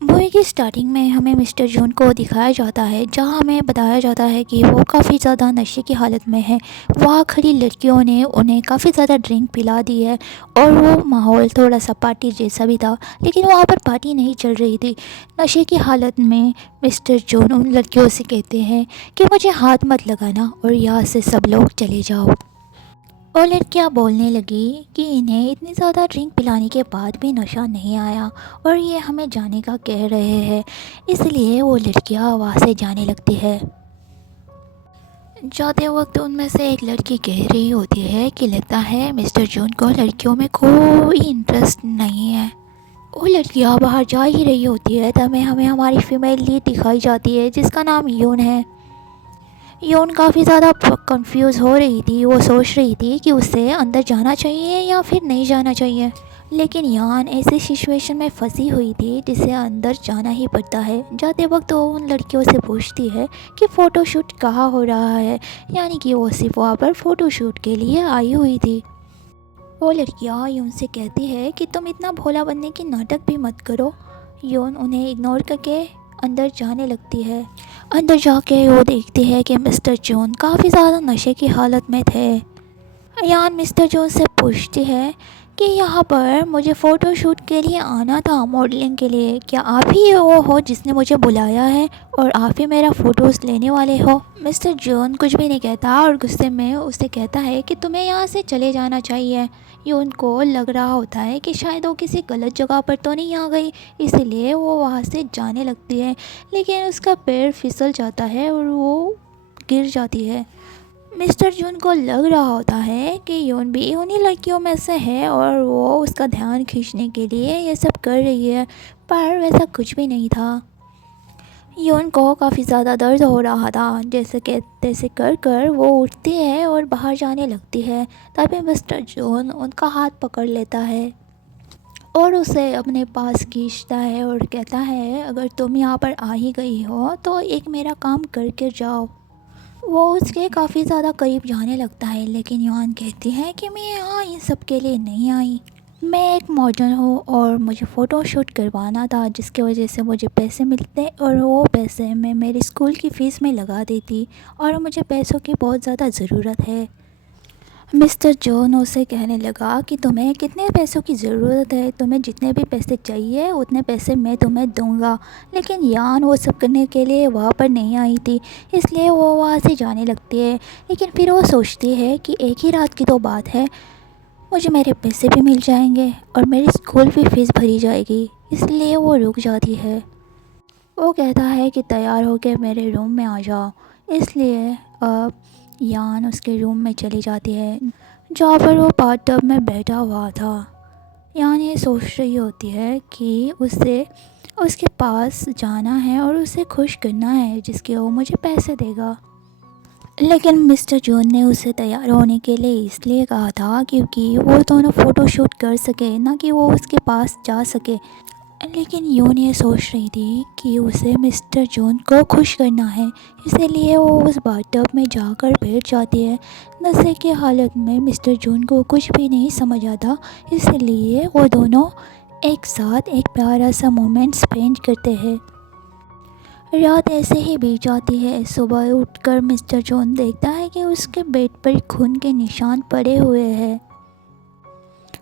Movie की starting में हमें मिस्टर जून को दिखाया जाता है, जहां हमें बताया जाता है कि वो काफ़ी ज़्यादा नशे की हालत में है। वहाँ खड़ी लड़कियों ने उन्हें काफ़ी ज़्यादा ड्रिंक पिला दी है और वो माहौल थोड़ा सा पार्टी जैसा भी था, लेकिन वहाँ पर पार्टी नहीं चल रही थी। नशे की हालत में मिस्टर जून उन लड़कियों से कहते हैं कि मुझे हाथ मत लगाना और यहाँ से सब लोग चले जाओ। वो लड़कियाँ बोलने लगी कि इन्हें इतनी ज़्यादा ड्रिंक पिलाने के बाद भी नशा नहीं आया और ये हमें जाने का कह रहे हैं। इसलिए वो लड़कियाँ वहाँ से जाने लगती है। जाते वक्त उनमें से एक लड़की कह रही होती है कि लगता है मिस्टर जून को लड़कियों में कोई इंटरेस्ट नहीं है। वो लड़कियाँ बाहर जा ही रही होती है तभी हमें हमारी फीमेल लीड दिखाई जाती है, जिसका नाम यून है। यून काफ़ी ज़्यादा कंफ्यूज हो रही थी। वो सोच रही थी कि उसे अंदर जाना चाहिए या फिर नहीं जाना चाहिए, लेकिन यान ऐसी सिचुएशन में फंसी हुई थी जिसे अंदर जाना ही पड़ता है। जाते वक्त वो उन लड़कियों से पूछती है कि फ़ोटोशूट कहाँ हो रहा है, यानी कि वो सिर्फ वहाँ पर फ़ोटोशूट के लिए आई हुई थी। वो लड़कियाँ यून से कहती है कि तुम इतना भोला बनने की नाटक भी मत करो। यून उन्हें इग्नोर करके अंदर जाने लगती है। अंदर जाके वो देखती है कि मिस्टर जॉन काफ़ी ज़्यादा नशे की हालत में थे। यान मिस्टर जॉन से पूछती है कि यहाँ पर मुझे फ़ोटो शूट के लिए आना था, मॉडलिंग के लिए। क्या आप ही वो हो जिसने मुझे बुलाया है और आप ही मेरा फ़ोटोज़ लेने वाले हो? मिस्टर जॉन कुछ भी नहीं कहता और गुस्से में उसे कहता है कि तुम्हें यहाँ से चले जाना चाहिए। यून को लग रहा होता है कि शायद वो किसी गलत जगह पर तो नहीं आ गई, इसलिए वो वहाँ से जाने लगती है, लेकिन उसका पैर फिसल जाता है और वो गिर जाती है। मिस्टर जून को लग रहा होता है कि यून भी उन्हीं लड़कियों में से है और वो उसका ध्यान खींचने के लिए ये सब कर रही है, पर वैसा कुछ भी नहीं था। यून को काफ़ी ज़्यादा दर्द हो रहा था। जैसे कि तैसे कर कर वो उठती है और बाहर जाने लगती है, तभी मिस्टर जून उनका हाथ पकड़ लेता है और उसे अपने पास खींचता है और कहता है, अगर तुम यहाँ पर आ ही गई हो तो एक मेरा काम करके जाओ। वो उसके काफ़ी ज़्यादा करीब जाने लगता है, लेकिन युआन कहती है कि मैं यहाँ इन सब के लिए नहीं आई। मैं एक मॉडल हूँ और मुझे फ़ोटो शूट करवाना था, जिसकी वजह से मुझे पैसे मिलते और वो पैसे मैं मेरी स्कूल की फ़ीस में लगा देती और मुझे पैसों की बहुत ज़्यादा ज़रूरत है। मिस्टर जॉन उसे कहने लगा कि तुम्हें कितने पैसों की ज़रूरत है, तुम्हें जितने भी पैसे चाहिए उतने पैसे मैं तुम्हें दूंगा। लेकिन यान वो सब करने के लिए वहाँ पर नहीं आई थी, इसलिए वो वहाँ से जाने लगती है। लेकिन फिर वो सोचती है कि एक ही रात की तो बात है, मुझे मेरे पैसे भी मिल जाएंगे और मेरी स्कूल भी फीस भरी जाएगी, इसलिए वो रुक जाती है। वो कहता है कि तैयार होकर मेरे रूम में आ जाओ, इसलिए यान उसके रूम में चली जाती है, जहाँ पर वो बाथटब में बैठा हुआ था। यान ये सोच रही होती है कि उसे उसके पास जाना है और उसे खुश करना है, जिसके वो मुझे पैसे देगा। लेकिन मिस्टर जून ने उसे तैयार होने के लिए इसलिए कहा था क्योंकि वो दोनों फ़ोटो शूट कर सके, ना कि वो उसके पास जा सके। लेकिन यून ये सोच रही थी कि उसे मिस्टर जॉन को खुश करना है, इसीलिए वो उस बाथटब में जाकर बैठ जाती है। नशे की हालत में मिस्टर जॉन को कुछ भी नहीं समझ आता, इसलिए वो दोनों एक साथ एक प्यारा सा मोमेंट स्पेंड करते हैं। रात ऐसे ही बीत जाती है। सुबह उठकर मिस्टर जॉन देखता है कि उसके बेड पर खून के निशान पड़े हुए हैं,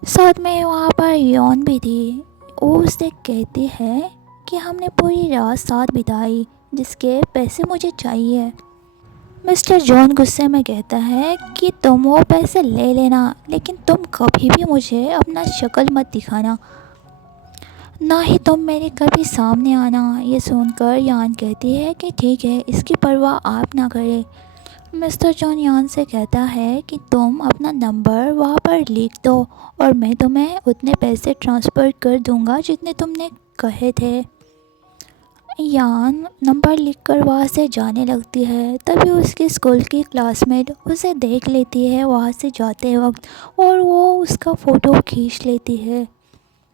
साथ में वहाँ पर यौन भी थी। वो उससे कहती है कि हमने पूरी रात साथ बिताई, जिसके पैसे मुझे चाहिए। मिस्टर जॉन गुस्से में कहता है कि तुम वो पैसे ले लेना, लेकिन तुम कभी भी मुझे अपना शक्ल मत दिखाना, ना ही तुम मेरे कभी सामने आना। ये सुनकर यान कहती है कि ठीक है, इसकी परवाह आप ना करें। मिस्टर जॉन यान से कहता है कि तुम अपना नंबर वहाँ पर लिख दो और मैं तुम्हें उतने पैसे ट्रांसफ़र कर दूँगा जितने तुमने कहे थे। यान नंबर लिखकर वहाँ से जाने लगती है, तभी उसकी स्कूल की क्लासमेट उसे देख लेती है वहाँ से जाते वक्त और वो उसका फ़ोटो खींच लेती है।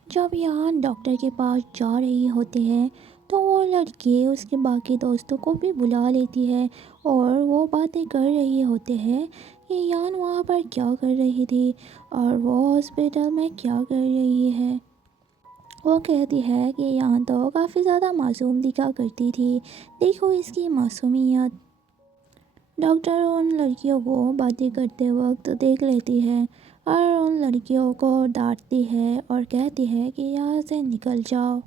जब यान डॉक्टर के पास जा रही होती है तो वो लड़की उसके बाकी दोस्तों को भी बुला लेती है और वो बातें कर रही होते हैं कि यान वहाँ पर क्या कर रही थी और वो हॉस्पिटल में क्या कर रही है। वो कहती है कि यान तो काफ़ी ज़्यादा मासूम दिखा करती थी, देखो इसकी मासूमियत। डॉक्टर उन लड़कियों को बातें करते वक्त देख लेती है और उन लड़कियों को डांटती है और कहती है कि यहाँ से निकल जाओ।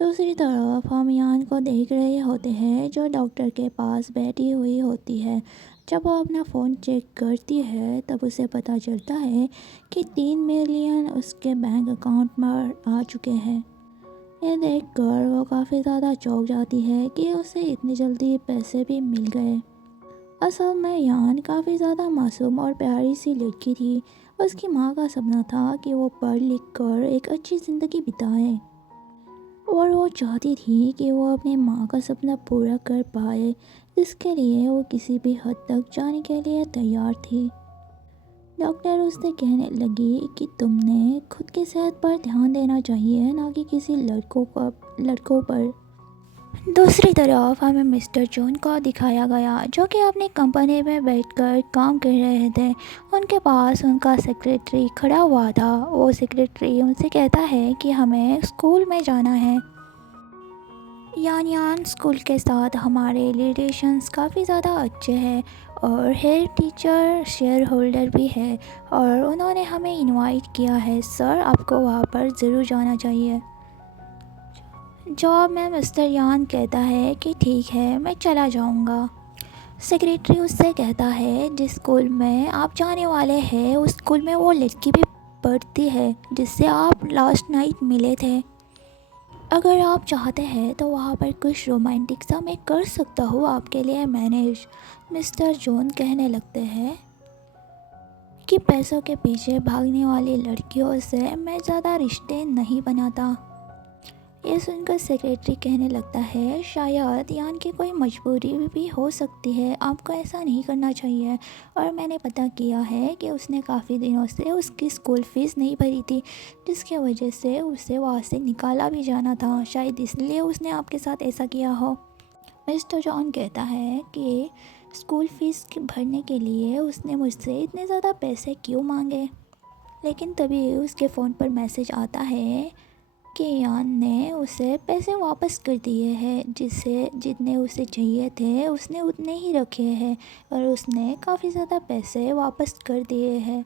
दूसरी तरफ हम यान को देख रहे होते हैं जो डॉक्टर के पास बैठी हुई होती है। जब वो अपना फ़ोन चेक करती है तब उसे पता चलता है कि 3 मिलियन उसके बैंक अकाउंट में आ चुके हैं। ये देखकर वो काफ़ी ज़्यादा चौंक जाती है कि उसे इतनी जल्दी पैसे भी मिल गए। असल में यान काफ़ी ज़्यादा मासूम और प्यारी सी लड़की थी। उसकी माँ का सपना था कि वो पढ़ लिख कर एक अच्छी ज़िंदगी बिताए और वो चाहती थी कि वो अपनी माँ का सपना पूरा कर पाए, जिसके लिए वो किसी भी हद तक जाने के लिए तैयार थी। डॉक्टर उससे कहने लगी कि तुमने खुद की सेहत पर ध्यान देना चाहिए, ना कि किसी लड़कों पर। दूसरी तरफ हमें मिस्टर जून को दिखाया गया जो कि अपनी कंपनी में बैठकर काम कर रहे थे। उनके पास उनका सेक्रेटरी खड़ा हुआ था। वो सेक्रेटरी उनसे कहता है कि हमें स्कूल में जाना है। यान स्कूल के साथ हमारे रिलेशंस काफ़ी ज़्यादा अच्छे हैं और हेड टीचर शेयर होल्डर भी है और उन्होंने हमें इनवाइट किया है सर, आपको वहाँ पर ज़रूर जाना चाहिए। जॉब में मिस्टर यान कहता है कि ठीक है, मैं चला जाऊंगा। सेक्रेटरी उससे कहता है जिस स्कूल में आप जाने वाले हैं उस स्कूल में वो लड़की भी पढ़ती है जिससे आप लास्ट नाइट मिले थे। अगर आप चाहते हैं तो वहाँ पर कुछ रोमांटिक सा मैं कर सकता हूँ आपके लिए मैनेज। मिस्टर जॉन कहने लगते हैं कि पैसों के पीछे भागने वाली लड़कियों से मैं ज़्यादा रिश्ते नहीं बनाता। ये सुनकर सेक्रेटरी कहने लगता है शायद यान की कोई मजबूरी भी हो सकती है, आपको ऐसा नहीं करना चाहिए। और मैंने पता किया है कि उसने काफ़ी दिनों से उसकी स्कूल फ़ीस नहीं भरी थी, जिसके वजह से उसे वहाँ से निकाला भी जाना था, शायद इसलिए उसने आपके साथ ऐसा किया हो। मिस्टर जॉन कहता है कि स्कूल फ़ीस भरने के लिए उसने मुझसे इतने ज़्यादा पैसे क्यों मांगे। लेकिन तभी उसके फ़ोन पर मैसेज आता है कि यान ने उसे पैसे वापस कर दिए हैं, जितने उसे चाहिए थे उसने उतने ही रखे हैं और उसने काफ़ी ज़्यादा पैसे वापस कर दिए हैं।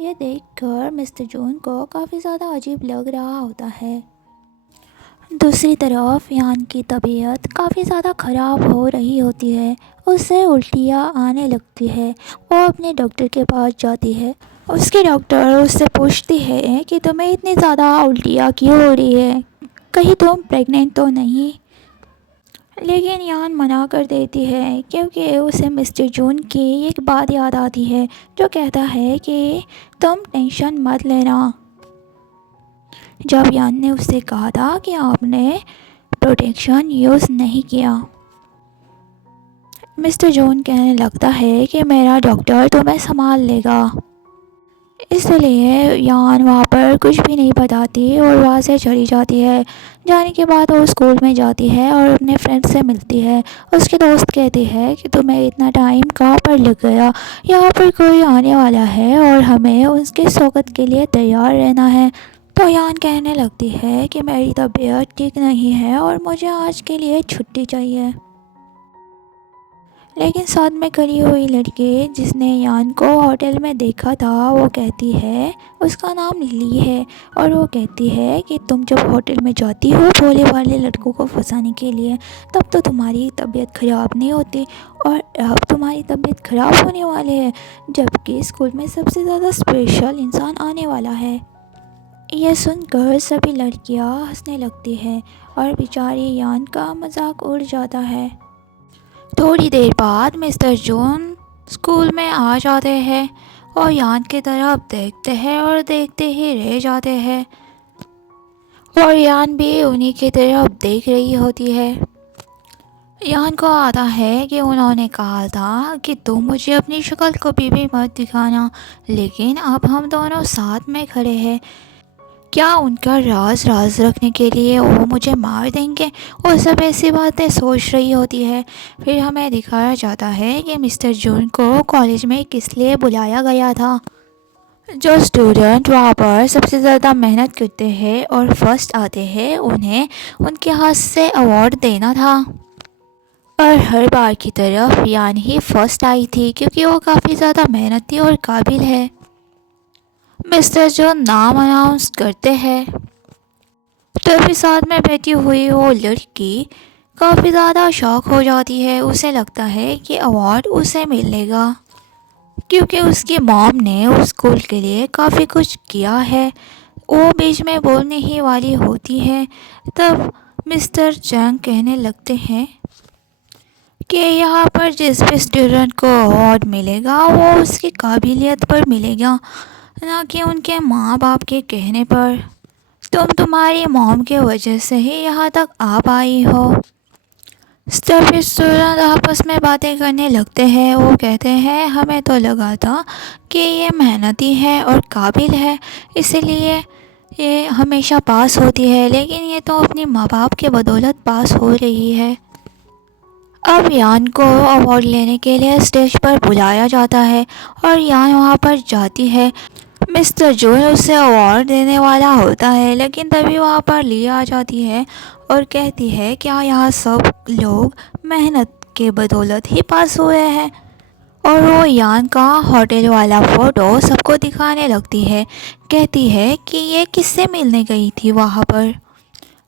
ये देखकर मिस्टर जॉन को काफ़ी ज़्यादा अजीब लग रहा होता है। दूसरी तरफ यान की तबीयत काफ़ी ज़्यादा ख़राब हो रही होती है, उसे उल्टियाँ आने लगती है। वो अपने डॉक्टर के पास जाती है। उसके डॉक्टर उससे पूछती है कि तुम्हें इतनी ज़्यादा उल्टियाँ क्यों हो रही है, कहीं तुम प्रेग्नेंट तो नहीं। लेकिन यान मना कर देती है क्योंकि उसे मिस्टर जून की एक बात याद आती है जो कहता है कि तुम टेंशन मत लेना। जब यान ने उससे कहा था कि आपने प्रोटेक्शन यूज़ नहीं किया। मिस्टर जॉन कहने लगता है कि मेरा डॉक्टर तुम्हें संभाल लेगा। इसलिए यान वहाँ पर कुछ भी नहीं बताती और वहाँ से चली जाती है। जाने के बाद वो स्कूल में जाती है और अपने फ्रेंड से मिलती है। उसकी दोस्त कहती है कि तुम्हें इतना टाइम कहाँ पर लग गया, यहाँ पर कोई आने वाला है और हमें उसके स्वागत के लिए तैयार रहना है। तो यान कहने लगती है कि मेरी तबीयत ठीक नहीं है और मुझे आज के लिए छुट्टी चाहिए। लेकिन साथ में खड़ी हुई लड़की जिसने यान को होटल में देखा था वो कहती है, उसका नाम ली है, और वो कहती है कि तुम जब होटल में जाती हो भोले वाले लड़कों को फंसाने के लिए तब तो तुम्हारी तबीयत ख़राब नहीं होती, और अब तुम्हारी तबीयत ख़राब होने वाली है जबकि स्कूल में सबसे ज़्यादा स्पेशल इंसान आने वाला है। यह सुनकर सभी लड़कियां हंसने लगती हैं और बेचारी यान का मजाक उड़ जाता है। थोड़ी देर बाद मिस्टर जॉन स्कूल में आ जाते हैं और यान की तरफ देखते हैं और देखते ही रह जाते हैं, और यान भी उन्हीं की तरफ देख रही होती है। यान को आता है कि उन्होंने कहा था कि तुम मुझे अपनी शक्ल कभी भी मत दिखाना, लेकिन अब हम दोनों साथ में खड़े हैं, क्या उनका राज रखने के लिए वो मुझे मार देंगे। वो सब ऐसी बातें सोच रही होती है। फिर हमें दिखाया जाता है कि मिस्टर जून को कॉलेज में किस लिए बुलाया गया था। जो स्टूडेंट वहाँ पर सबसे ज़्यादा मेहनत करते हैं और फर्स्ट आते हैं उन्हें उनके हाथ से अवार्ड देना था। और हर बार की तरफ यान ही फर्स्ट आई थी क्योंकि वो काफ़ी ज़्यादा मेहनती और काबिल है। मिस्टर जो नाम अनाउंस करते हैं तभी साथ में बैठी हुई वो लड़की काफ़ी ज़्यादा शॉक हो जाती है। उसे लगता है कि अवार्ड उसे मिलेगा क्योंकि उसकी मॉम ने उस स्कूल के लिए काफ़ी कुछ किया है। वो बीच में बोलने ही वाली होती है तब मिस्टर जंग कहने लगते हैं कि यहाँ पर जिस भी स्टूडेंट को अवार्ड मिलेगा वो उसकी काबिलियत पर मिलेगा, ना कि उनके माँ बाप के कहने पर। तुम तुम्हारी मॉम के वजह से ही यहाँ तक आ पाई हो। सभी स्टूडेंट आपस में बातें करने लगते हैं। वो कहते हैं हमें तो लगा था कि ये मेहनती है और काबिल है इसीलिए ये हमेशा पास होती है, लेकिन ये तो अपनी माँ बाप के बदौलत पास हो रही है। अब यान को अवार्ड लेने के लिए स्टेज पर बुलाया जाता है और यान वहाँ पर जाती है। मिस्टर जून उसे अवार्ड देने वाला होता है लेकिन तभी वहाँ पर लिया आ जाती है और कहती है क्या यहाँ सब लोग मेहनत के बदौलत ही पास हुए हैं। और वो यान का होटल वाला फ़ोटो सबको दिखाने लगती है। कहती है कि ये किससे मिलने गई थी वहाँ पर।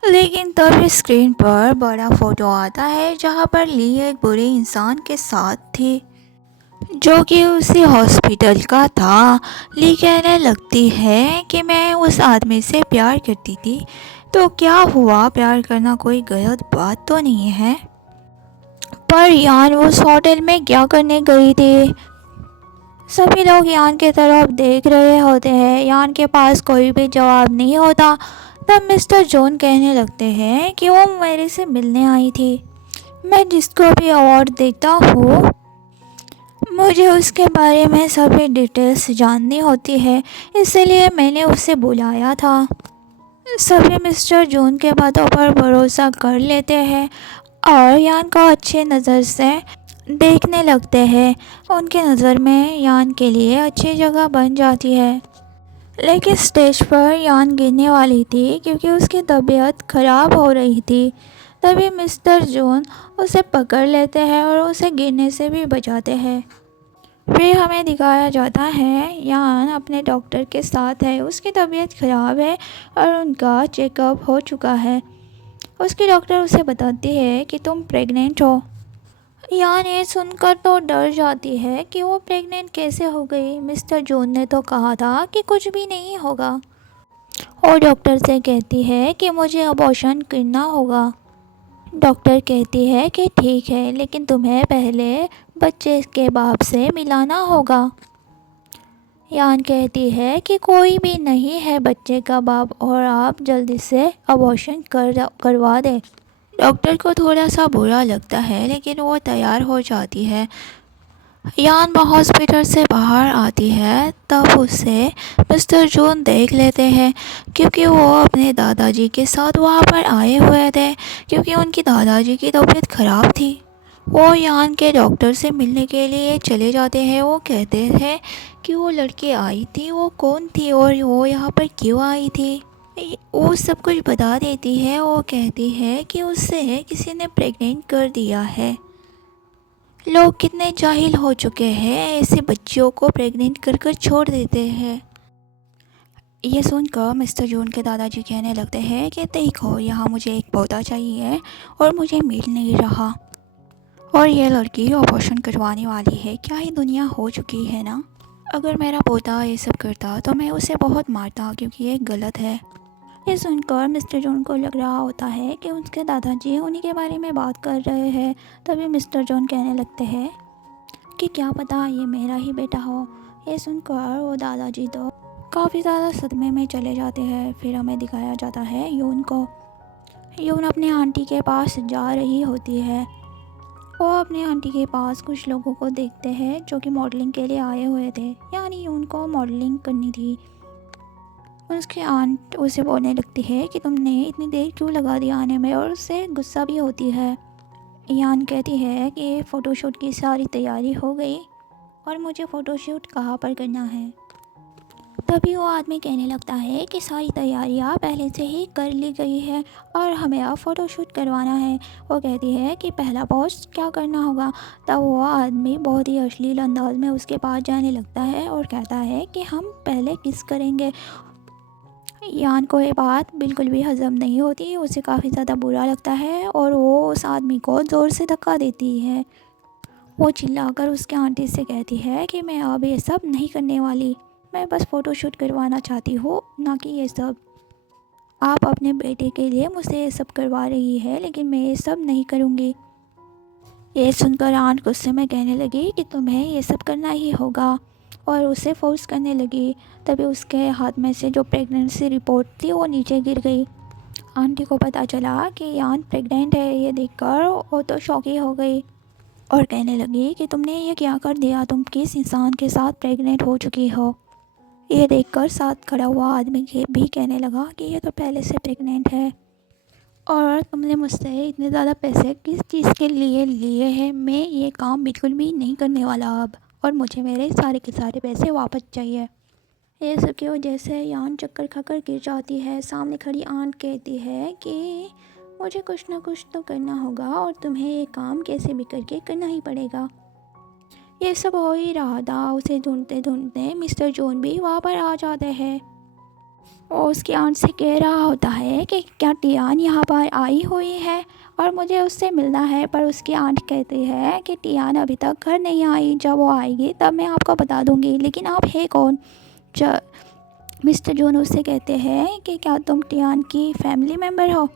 लेकिन तब स्क्रीन पर बड़ा फ़ोटो आता है जहाँ पर ली एक बुरे इंसान के साथ थी जो कि उसी हॉस्पिटल का था। ली कहने लगती है कि मैं उस आदमी से प्यार करती थी, तो क्या हुआ, प्यार करना कोई गलत बात तो नहीं है। पर यान उस होटल में क्या करने गई थी। सभी लोग यान की तरफ देख रहे होते हैं। यान के पास कोई भी जवाब नहीं होता। तब मिस्टर जॉन कहने लगते हैं कि वो मेरे से मिलने आई थी। मैं जिसको भी अवार्ड देता हूँ मुझे उसके बारे में सभी डिटेल्स जाननी होती है, इसलिए मैंने उसे बुलाया था। सभी मिस्टर जून के बातों पर भरोसा कर लेते हैं और यान को अच्छे नज़र से देखने लगते हैं। उनके नज़र में यान के लिए अच्छी जगह बन जाती है। लेकिन स्टेज पर यान गिरने वाली थी क्योंकि उसकी तबीयत ख़राब हो रही थी। तभी मिस्टर जून उसे पकड़ लेते हैं और उसे गिरने से भी बचाते हैं। फिर हमें दिखाया जाता है यान अपने डॉक्टर के साथ है। उसकी तबीयत ख़राब है और उनका चेकअप हो चुका है। उसकी डॉक्टर उसे बताती है कि तुम प्रेग्नेंट हो। यान ये सुनकर तो डर जाती है कि वो प्रेग्नेंट कैसे हो गई। मिस्टर जॉन ने तो कहा था कि कुछ भी नहीं होगा। और डॉक्टर से कहती है कि मुझे अबॉर्शन करना होगा। डॉक्टर कहती है कि ठीक है, लेकिन तुम्हें पहले बच्चे के बाप से मिलाना होगा। यान कहती है कि कोई भी नहीं है बच्चे का बाप और आप जल्दी से अबॉर्शन करवा दें। डॉक्टर को थोड़ा सा बुरा लगता है लेकिन वो तैयार हो जाती है। यान हॉस्पिटल से बाहर आती है तब उसे मिस्टर जून देख लेते हैं क्योंकि वो अपने दादाजी के साथ वहाँ पर आए हुए थे क्योंकि उनकी दादाजी की तबीयत ख़राब थी। वो यान के डॉक्टर से मिलने के लिए चले जाते हैं। वो कहते हैं कि वो लड़की आई थी वो कौन थी और वो यहाँ पर क्यों आई थी। वो सब कुछ बता देती है। वो कहती है कि उससे किसी ने प्रेग्नेंट कर दिया है। लोग कितने जाहिल हो चुके हैं, ऐसे बच्चियों को प्रेग्नेंट कर कर छोड़ देते हैं। ये सुनकर मिस्टर जून के दादाजी कहने लगते हैं कि देखो यहाँ मुझे एक पौधा चाहिए और मुझे मिल नहीं रहा और ये लड़की ऑपरेशन करवाने वाली है। क्या ही दुनिया हो चुकी है ना। अगर मेरा पोता ये सब करता तो मैं उसे बहुत मारता क्योंकि ये गलत है। ये सुनकर मिस्टर जॉन को लग रहा होता है कि उसके दादाजी उन्हीं के बारे में बात कर रहे हैं। तभी मिस्टर जॉन कहने लगते हैं कि क्या पता ये मेरा ही बेटा हो। ये सुनकर वो दादाजी तो काफ़ी ज़्यादा सदमे में चले जाते हैं। फिर हमें दिखाया जाता है यून को। यून अपने आंटी के पास जा रही होती है। वो अपने आंटी के पास कुछ लोगों को देखते हैं जो कि मॉडलिंग के लिए आए हुए थे, यानी यून को मॉडलिंग करनी थी। उसकी आंट उसे बोलने लगती है कि तुमने इतनी देर क्यों लगा दी आने में, और उससे गुस्सा भी होती है। यान कहती है कि फ़ोटोशूट की सारी तैयारी हो गई और मुझे फ़ोटोशूट कहाँ पर करना है। तभी वो आदमी कहने लगता है कि सारी तैयारियां पहले से ही कर ली गई है और हमें अब फ़ोटोशूट करवाना है। वो कहती है कि पहला पोस्ट क्या करना होगा। तब वो आदमी बहुत ही अश्लील अंदाज में उसके पास जाने लगता है और कहता है कि हम पहले किस करेंगे। यान को ये बात बिल्कुल भी हज़म नहीं होती, उसे काफ़ी ज़्यादा बुरा लगता है और वो उस आदमी को ज़ोर से धक्का देती है। वो चिल्लाकर उसके आंटी से कहती है कि मैं अब ये सब नहीं करने वाली, मैं बस फ़ोटोशूट करवाना चाहती हूँ, ना कि ये सब। आप अपने बेटे के लिए मुझसे ये सब करवा रही है, लेकिन मैं ये सब नहीं करूँगी। ये सुनकर आंट गुस्से में कहने लगी कि तुम्हें ये सब करना ही होगा और उसे फोर्स करने लगी। तभी उसके हाथ में से जो प्रेगनेंसी रिपोर्ट थी वो नीचे गिर गई। आंटी को पता चला कि आंट प्रेग्नेंट है। ये देखकर वो तो शॉक ही हो गई और कहने लगी कि तुमने ये क्या कर दिया, तुम किस इंसान के साथ प्रेग्नेंट हो चुकी हो। ये देखकर साथ खड़ा हुआ आदमी भी कहने लगा कि ये तो पहले से प्रेग्नेंट है और तुमने मुझसे इतने ज़्यादा पैसे किस चीज़ के लिए लिए हैं। मैं ये काम बिल्कुल भी नहीं करने वाला अब, और मुझे मेरे सारे के सारे पैसे वापस चाहिए। ये सब की वजह से यान चक्कर खाकर गिर जाती है। सामने खड़ी आंट कहती है कि मुझे कुछ ना कुछ तो करना होगा और तुम्हें ये काम कैसे भी करके करना ही पड़ेगा। ये सब हो ही रहा था, उसे ढूंढते ढूंढते मिस्टर जॉन भी वहाँ पर आ जाते हैं। वो उसकी आंट से कह रहा होता है कि क्या टियान यहाँ पर आई हुई है और मुझे उससे मिलना है, पर उसकी आंट कहती है कि टियान अभी तक घर नहीं आई, जब वो आएगी तब मैं आपको बता दूंगी, लेकिन आप है कौन। मिस्टर जॉन उससे कहते हैं कि क्या तुम टियान की फैमिली मेम्बर हो।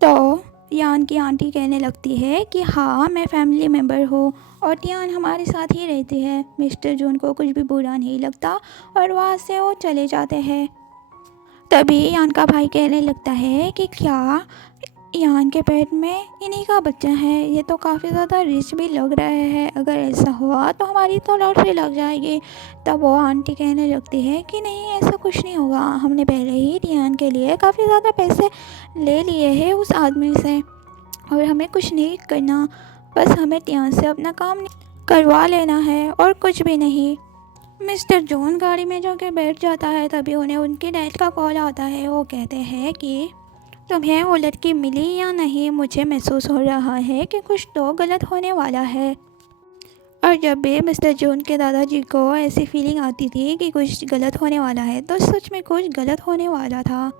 तो यान की आंटी कहने लगती है कि हाँ, मैं फैमिली मेम्बर हूँ और टियान हमारे साथ ही रहती है। मिस्टर जॉन को कुछ भी बुरा नहीं लगता और वहाँ से वो चले जाते हैं। तभी यान का भाई कहने लगता है कि क्या यान के पेट में इन्हीं का बच्चा है, ये तो काफ़ी ज़्यादा रिच भी लग रहा है, अगर ऐसा हुआ तो हमारी तो लॉटरी लग जाएगी। तब वो आंटी कहने लगती है कि नहीं, ऐसा कुछ नहीं होगा, हमने पहले ही यान के लिए काफ़ी ज़्यादा पैसे ले लिए हैं उस आदमी से और हमें कुछ नहीं करना, बस हमें यान से अपना काम करवा लेना है और कुछ भी नहीं। मिस्टर जॉन गाड़ी में जाके बैठ जाता है। तभी उन्हें उनके डैड का कॉल आता है। वो कहते हैं कि तुम्हें वो लड़की मिली या नहीं, मुझे महसूस हो रहा है कि कुछ तो गलत होने वाला है। और जब भी मिस्टर जॉन के दादाजी को ऐसी फीलिंग आती थी कि कुछ गलत होने वाला है, तो सच में कुछ गलत होने वाला था।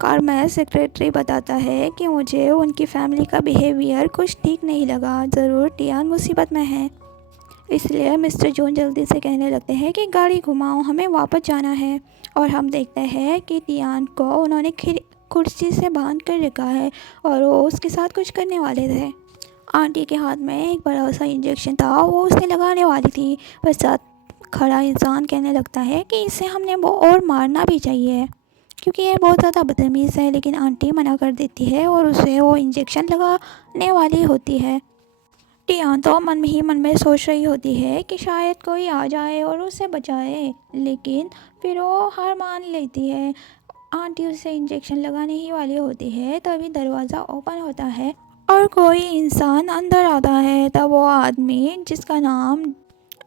कार्मेल सेक्रेटरी बताता है कि मुझे उनकी फैमिली का बिहेवियर कुछ ठीक नहीं लगा, ज़रूर टियान मुसीबत में है। इसलिए मिस्टर जॉन जल्दी से कहने लगते हैं कि गाड़ी घुमाओ, हमें वापस जाना है। और हम देखते हैं कि टियान को उन्होंने कुर्सी से बांध कर रखा है और वो उसके साथ कुछ करने वाले थे। आंटी के हाथ में एक बड़ा सा इंजेक्शन था, वो उसे लगाने वाली थी, पर साथ खड़ा इंसान कहने लगता है कि इसे हमने वो और मारना भी चाहिए क्योंकि ये बहुत ज़्यादा बदतमीज़ है। लेकिन आंटी मना कर देती है और उसे वो इंजेक्शन लगाने वाली होती है। टियान तो मन ही मन में सोच रही होती है कि शायद कोई आ जाए और उसे बचाए, लेकिन फिर वो हार मान लेती है। आंटी उसे इंजेक्शन लगाने ही वाली होती है, तभी दरवाज़ा ओपन होता है और कोई इंसान अंदर आता है। तब वो आदमी जिसका नाम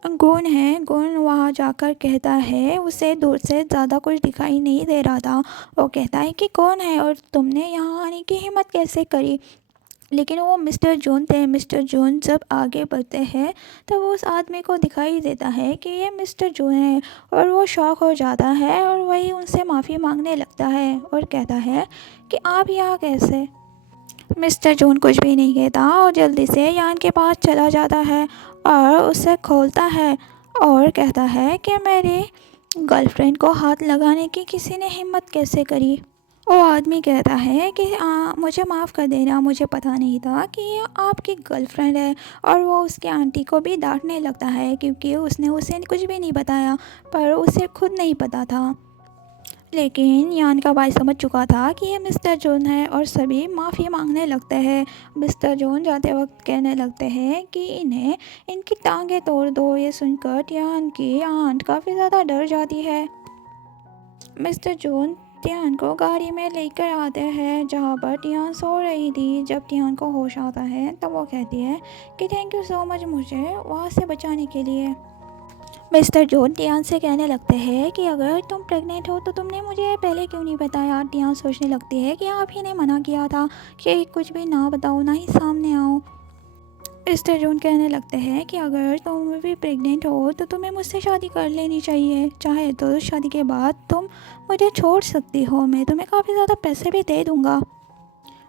गुण है, गुण वहाँ जाकर कहता है, उसे दूर से ज़्यादा कुछ दिखाई नहीं दे रहा था। वो कहता है कि कौन है और तुमने यहाँ आने की हिम्मत कैसे करी। लेकिन वो मिस्टर जॉन थे। मिस्टर जॉन जब आगे बढ़ते हैं तब उस आदमी को दिखाई देता है कि ये मिस्टर जॉन है और वो शॉक हो जाता है और वही उनसे माफ़ी मांगने लगता है और कहता है कि आप यहाँ कैसे। मिस्टर जॉन कुछ भी नहीं कहता और जल्दी से यान के पास चला जाता है और उसे खोलता है और कहता है कि मेरी गर्लफ्रेंड को हाथ लगाने की किसी ने हिम्मत कैसे करी। वो आदमी कहता है कि मुझे माफ़ कर देना, मुझे पता नहीं था कि ये आपकी गर्लफ्रेंड है। और वो उसके आंटी को भी डांटने लगता है क्योंकि उसने उसे कुछ भी नहीं बताया, पर उसे खुद नहीं पता था। लेकिन यान का भाई समझ चुका था कि ये मिस्टर जॉन है और सभी माफ़ी मांगने लगते हैं। मिस्टर जॉन जाते वक्त कहने लगते हैं कि इन्हें इनकी टांगें तोड़ दो। ये सुनकर यान की आंट काफ़ी ज़्यादा डर जाती है। मिस्टर जॉन टियान को गाड़ी में लेकर आते हैं जहाँ पर टियान सो रही थी। जब टियान को होश आता है तब वो कहती है कि थैंक यू सो मच मुझे वहाँ से बचाने के लिए। मिस्टर जॉन टियान से कहने लगते हैं कि अगर तुम प्रेग्नेंट हो तो तुमने मुझे पहले क्यों नहीं बताया। टियान सोचने लगती है कि आप ही ने मना किया था कि कुछ भी ना बताओ, ना ही सामने आओ। मिस्टर जॉन कहने लगते हैं कि अगर तुम भी प्रेग्नेंट हो तो तुम्हें मुझसे शादी कर लेनी चाहिए, चाहे तो शादी के बाद तुम मुझे छोड़ सकती हो, मैं तुम्हें काफ़ी ज़्यादा पैसे भी दे दूँगा।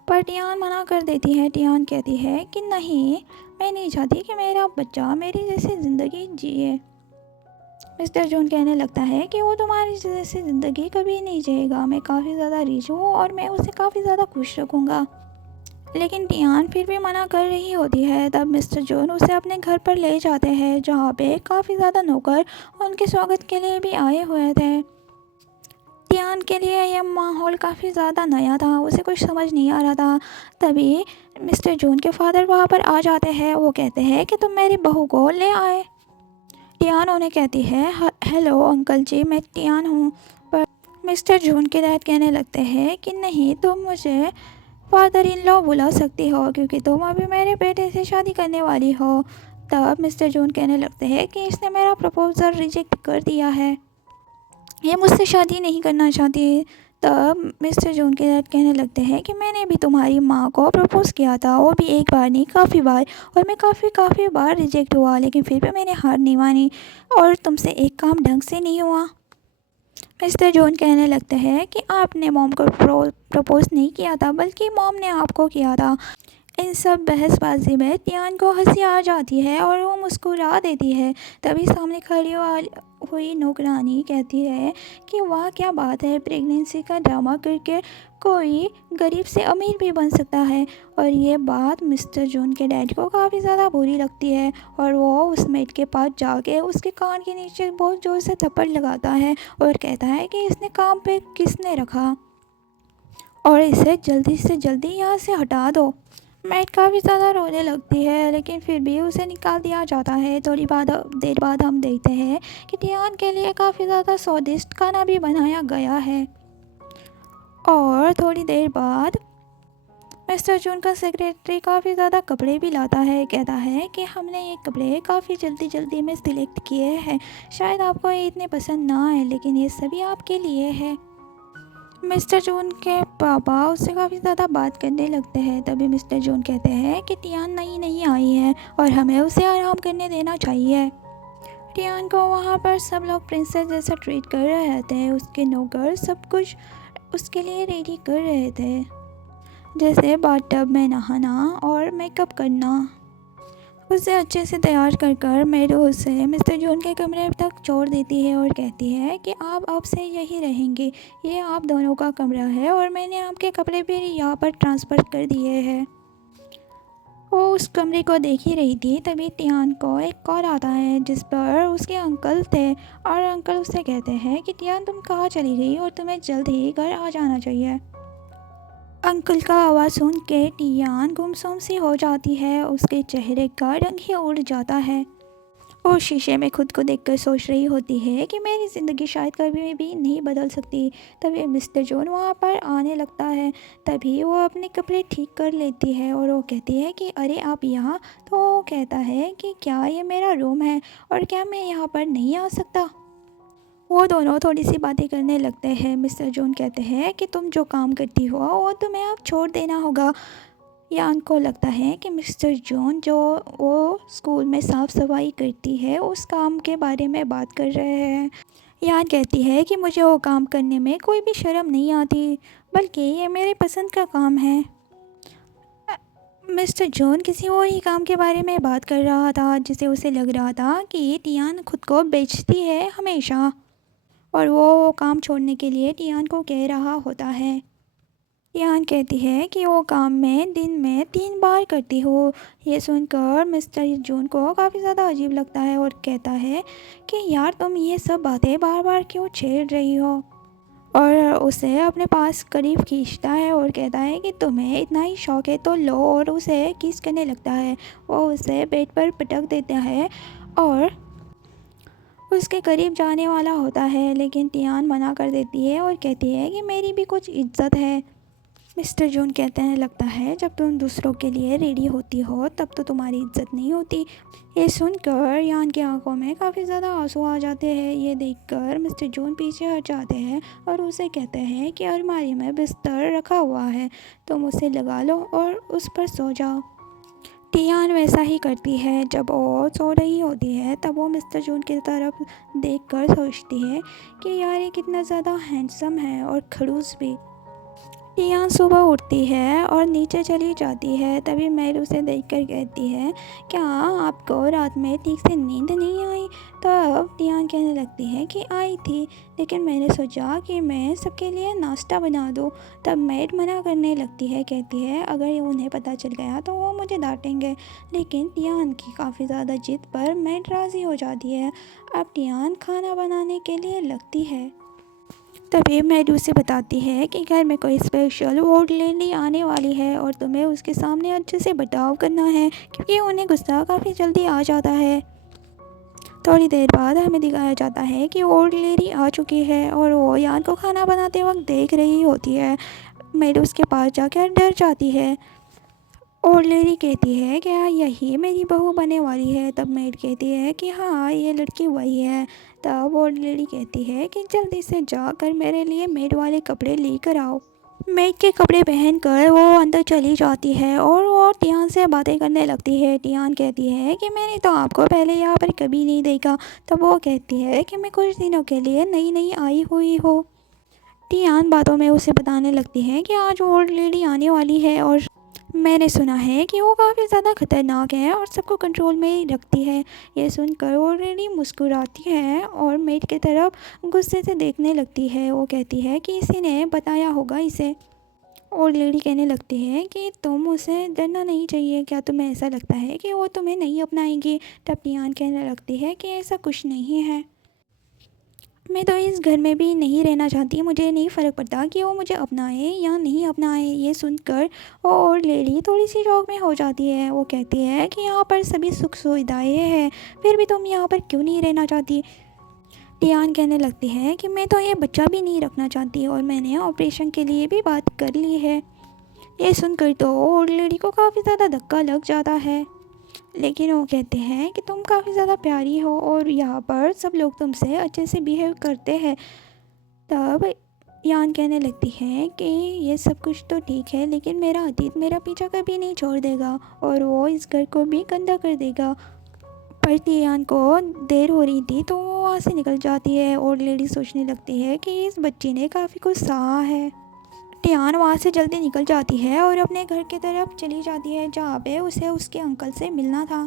पर टियान मना कर देती है। टियान कहती है कि नहीं, मैं नहीं चाहती कि मेरा बच्चा मेरी जैसी ज़िंदगी जिए। मिस्टर जॉन कहने लगता है कि वो तुम्हारी जैसी ज़िंदगी कभी नहीं जिएगा, मैं काफ़ी ज़्यादा रिच हूँ और मैं उसे काफ़ी ज़्यादा खुश रखूँगा। लेकिन टियान फिर भी मना कर रही होती है। तब मिस्टर जॉन उसे अपने घर पर ले जाते हैं, जहाँ पे काफ़ी ज़्यादा नौकर उनके स्वागत के लिए भी आए हुए थे। टियान के लिए यह माहौल काफ़ी ज़्यादा नया था, उसे कुछ समझ नहीं आ रहा था। तभी मिस्टर जॉन के फादर वहाँ पर आ जाते हैं। वो कहते हैं कि तुम मेरी बहू को ले आए। टियान उन्हें कहती है, हेलो अंकल जी, मैं टियान हूँ। पर मिस्टर जॉन के डैड कहने लगते हैं कि नहीं, तुम मुझे फादर इन लॉ बुला सकती हो क्योंकि तुम अभी मेरे बेटे से शादी करने वाली हो। तब मिस्टर जॉन कहने लगते हैं कि इसने मेरा प्रपोज़ल रिजेक्ट कर दिया है, ये मुझसे शादी नहीं करना चाहती। तब मिस्टर जॉन के डैड कहने लगते हैं कि मैंने भी तुम्हारी माँ को प्रपोज़ किया था, वो भी एक बार नहीं काफ़ी बार, और मैं काफ़ी बार रिजेक्ट हुआ, लेकिन फिर भी मैंने हार नहीं मानी और तुमसे एक काम ढंग से नहीं हुआ। मिस्टर जॉन कहने लगते हैं कि आपने मॉम को प्रपोज़ नहीं किया था, बल्कि मॉम ने आपको किया था। इन सब बहसबाजी में टियान को हंसी आ जाती है और वो मुस्कुरा देती है। तभी सामने खड़ी हुई नौकरानी कहती है कि वाह क्या बात है, प्रेगनेंसी का ड्रामा करके कोई गरीब से अमीर भी बन सकता है। और ये बात मिस्टर जॉन के डैड को काफ़ी ज़्यादा बुरी लगती है और वो उस मेड के पास जाके उसके कान के नीचे बहुत ज़ोर से थप्पड़ लगाता है और कहता है कि इसने काम पे किसने रखा और इसे जल्दी से जल्दी यहाँ से हटा दो। मैट काफ़ी ज़्यादा रोने लगती है, लेकिन फिर भी उसे निकाल दिया जाता है। थोड़ी देर बाद हम देखते हैं कि टियान के लिए काफ़ी ज़्यादा स्वादिष्ट खाना भी बनाया गया है। और थोड़ी देर बाद मिस्टर जॉन का सेक्रेटरी काफ़ी ज़्यादा कपड़े भी लाता है, कहता है कि हमने ये कपड़े काफ़ी जल्दी में सिलेक्ट किए हैं, शायद आपको ये इतने पसंद ना आए, लेकिन ये सभी आपके लिए है। मिस्टर जॉन के पापा उससे काफ़ी ज़्यादा बात करने लगते हैं। तभी मिस्टर जॉन कहते हैं कि टियान नई आई है और हमें उसे आराम करने देना चाहिए। टियान को वहाँ पर सब लोग प्रिंसेस जैसा ट्रीट कर रहे थे, उसके नौकर सब कुछ उसके लिए रेडी कर रहे थे, जैसे बाथटब में नहाना और मेकअप करना। उसे अच्छे से तैयार कर मेडो उसे मिस्टर जॉन के कमरे तक छोड़ देती है और कहती है कि आप अब से यही रहेंगे, ये आप दोनों का कमरा है और मैंने आपके कपड़े भी यहाँ पर ट्रांसफ़र कर दिए हैं। वो उस कमरे को देख ही रही थी, तभी टियान को एक कॉल आता है जिस पर उसके अंकल थे और अंकल उससे कहते हैं कि टियान तुम कहाँ चली गई और तुम्हें जल्द ही घर आ जाना चाहिए। अंकल का आवाज़ सुन के टियान गुमसुम सी हो जाती है, उसके चेहरे का रंग ही उड़ जाता है। वो शीशे में खुद को देखकर सोच रही होती है कि मेरी ज़िंदगी शायद कभी भी नहीं बदल सकती। तभी मिस्टर जॉन वहाँ पर आने लगता है। तभी वो अपने कपड़े ठीक कर लेती है और वो कहती है कि अरे आप यहाँ। तो वो कहता है कि क्या ये मेरा रूम है और क्या मैं यहाँ पर नहीं आ सकता। वो दोनों थोड़ी सी बातें करने लगते हैं। मिस्टर जॉन कहते हैं कि तुम जो काम करती हो वो तुम्हें अब छोड़ देना होगा। यान को लगता है कि मिस्टर जॉन जो वो स्कूल में साफ़ सफाई करती है उस काम के बारे में बात कर रहे हैं। यान कहती है कि मुझे वो काम करने में कोई भी शर्म नहीं आती, बल्कि ये मेरे पसंद का काम है। मिस्टर जॉन किसी और ही काम के बारे में बात कर रहा था, जिसे उसे लग रहा था कि टियान खुद को बेचती है हमेशा, और वो काम छोड़ने के लिए टियान को कह रहा होता है। टियान कहती है कि वो काम में दिन में 3 बार करती हो। ये सुनकर मिस्टर जॉन को काफ़ी ज़्यादा अजीब लगता है और कहता है कि यार तुम ये सब बातें बार बार क्यों छेड़ रही हो, और उसे अपने पास करीब खींचता है और कहता है कि तुम्हें इतना ही शौक है तो लो, और उसे किस करने लगता है। वो उसे बेड पर पटक देता है और उसके करीब जाने वाला होता है, लेकिन टियान मना कर देती है और कहती है कि मेरी भी कुछ इज्जत है। मिस्टर जून कहते हैं, लगता है जब तुम दूसरों के लिए रेडी होती हो तब तो तुम्हारी इज्जत नहीं होती। ये सुनकर यान की आंखों में काफ़ी ज़्यादा आंसू आ जाते हैं। ये देखकर मिस्टर जून पीछे हट जाते हैं और उसे कहते हैं कि अलमारी में बिस्तर रखा हुआ है, तुम उसे लगा लो और उस पर सो जाओ। टियान वैसा ही करती है। जब वो सो रही होती है तब वो मिस्टर जून की तरफ देखकर सोचती है कि यार ये कितना ज़्यादा हैंडसम है और खड़ूस भी। टियान सुबह उठती है और नीचे चली जाती है। तभी मैल उसे देखकर कहती है, क्या आपको रात में ठीक से नींद नहीं आई? तो अब टियान कहने लगती है कि आई थी, लेकिन मैंने सोचा कि मैं सबके लिए नाश्ता बना दूँ। तब मैड मना करने लगती है, कहती है अगर उन्हें पता चल गया तो वो मुझे डांटेंगे। लेकिन टियान की काफ़ी ज़्यादा जिद पर मैड राज़ी हो जाती है। अब टियान खाना बनाने के लिए लगती है। तभी मैड उसे बताती है कि घर में कोई स्पेशल ओल्ड लेडी आने वाली है और तुम्हें उसके सामने अच्छे से बर्ताव करना है, क्योंकि उन्हें गुस्सा काफ़ी जल्दी आ जाता है। थोड़ी देर बाद हमें दिखाया जाता है कि ओल्ड लेडी आ चुकी है और वो यान को खाना बनाते वक्त देख रही होती है। मैड उसके पास जाकर डर जाती है। ओल्ड लेडी कहती है कि हाँ, यही मेरी बहू बनने वाली है। तब मेड कहती है कि हाँ, ये लड़की वही है। तब ओल्ड लेडी कहती है कि जल्दी से जाकर मेरे लिए मेड वाले कपड़े लेकर आओ। मेड के कपड़े पहनकर वो अंदर चली जाती है और वो टियान से बातें करने लगती है। टियान कहती है कि मैंने तो आपको पहले यहाँ पर कभी नहीं देखा। तब वो कहती है कि मैं कुछ दिनों के लिए नई नई आई हुई हूँ। टियान बातों में उसे बताने लगती है कि आज ओल्ड लेडी आने वाली है और मैंने सुना है कि वो काफ़ी ज़्यादा ख़तरनाक है और सबको कंट्रोल में ही रखती है। ये सुनकर ऑलरेडी मुस्कुराती है और मेड की तरफ गुस्से से देखने लगती है। वो कहती है कि इसी ने बताया होगा इसे। ओल्ड लेडी कहने लगती है कि तुम उसे डरना नहीं चाहिए, क्या तुम्हें ऐसा लगता है कि वो तुम्हें नहीं अपनाएगी? तब टियान कहने लगती है कि ऐसा कुछ नहीं है, मैं तो इस घर में भी नहीं रहना चाहती, मुझे नहीं फ़र्क पड़ता कि वो मुझे अपनाए या नहीं अपनाए। ये सुनकर वो और लेडी थोड़ी सी शौक में हो जाती है। वो कहती है कि यहाँ पर सभी सुख सुविधाएं हैं, फिर भी तुम यहाँ पर क्यों नहीं रहना चाहती? टियान कहने लगती है कि मैं तो ये बच्चा भी नहीं रखना चाहती और मैंने ऑपरेशन के लिए भी बात कर ली है। ये सुनकर तो ओल्ड लेडी को काफ़ी ज़्यादा धक्का लग जाता है, लेकिन वो कहते हैं कि तुम काफ़ी ज़्यादा प्यारी हो और यहाँ पर सब लोग तुमसे अच्छे से बिहेव करते हैं। तब यान कहने लगती है कि ये सब कुछ तो ठीक है, लेकिन मेरा अतीत मेरा पीछा कभी नहीं छोड़ देगा और वो इस घर को भी गंदा कर देगा। पर यान को देर हो रही थी तो वो वहाँ से निकल जाती है और लेडी सोचने लगती है कि इस बच्ची ने काफ़ी कुछ सहा है। टियान वहाँ से जल्दी निकल जाती है और अपने घर की तरफ चली जाती है, जहाँ पे उसे उसके अंकल से मिलना था।